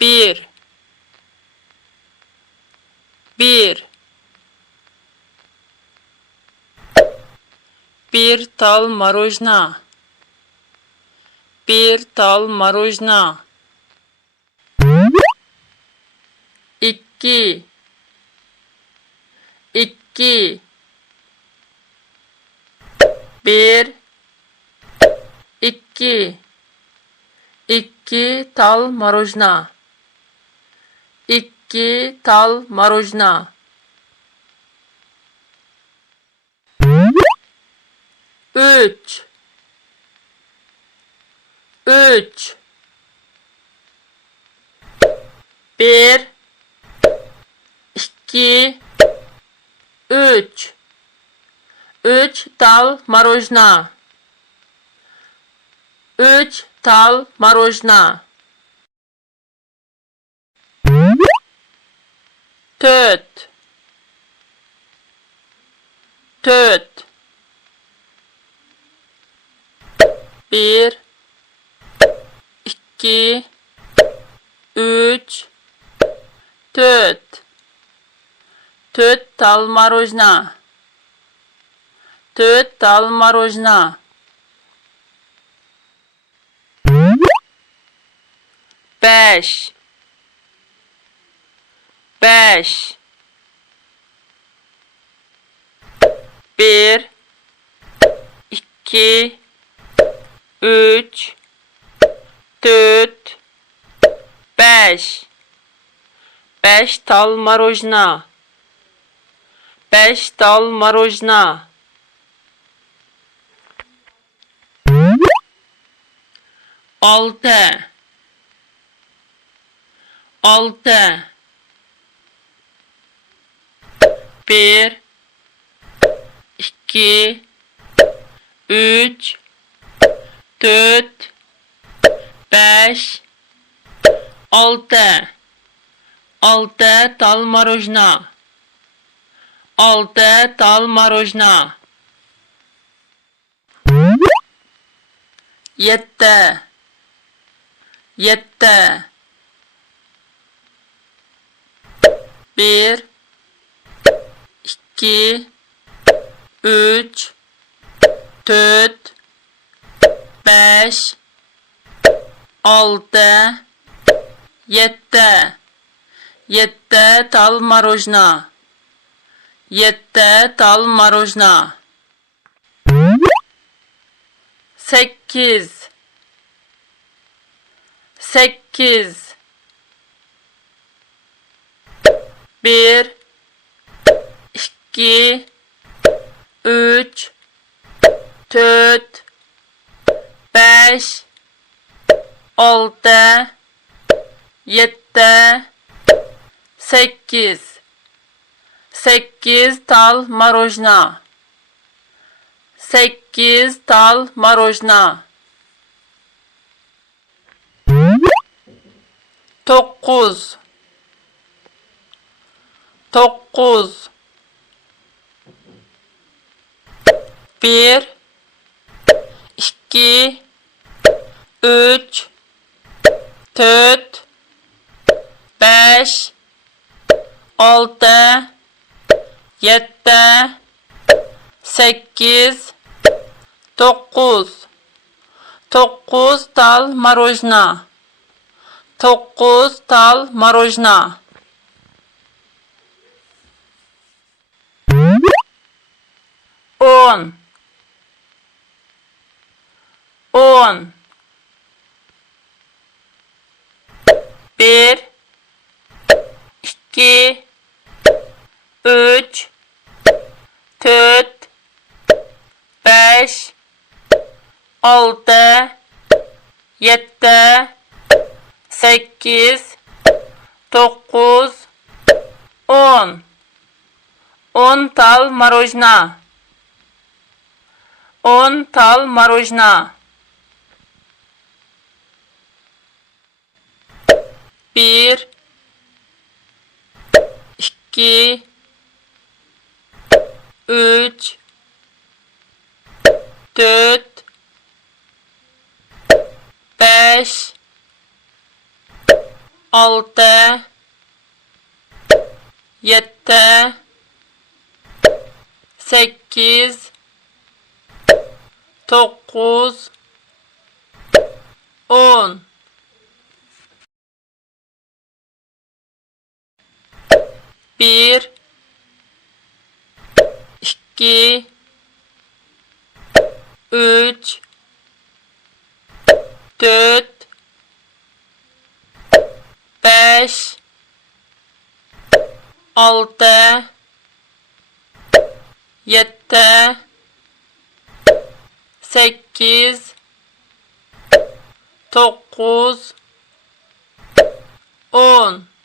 Bir. Bir. Bir tal marojna. Bir tal marojna. İki. İki. Bir. İki. İki tal marojna. İki tal marojna. Üç. Üç. Bir. İki. Üç. Üç tal marojna. Üç tal marojna. Dört. Dört. Bir. İki. Üç. Dört. Dört tal marojna. Dört tal marojna. Beş. Beş. Bir. İki. Üç. Dört. Beş. Beş tal marojna. Beş tal marojna. Altı. Altı. Bir. İki. Üç. Dört. Beş. Altı. Altı tal marojna. Altı tal marojna. Yedi. Yedi. Bir. İki. Üç. Dört. Beş. Altı. Yedi. Yedi tal marojna. Yedi tal marojna. Sekiz. Sekiz. Bir. İki. Üç. Dört. Beş. Altı. Yedi. Sekiz. Sekiz tal marojna. Sekiz tal marojna. Dokuz. Dokuz. Bir. İki. Üç. Dört. Beş. Altı. Yedi. Sekiz. Dokuz. Dokuz tal marojna. Dokuz tal marojna. On. On. Bir. İki. Üç. Dört. Beş. Altı. Yedi. Sekiz. Dokuz. On. On tal marojna. On tal marojna. Bir. İki. Üç. Dört. Beş. 6 7 8 9 10 1 2 3 4 5 6 7 8 9 10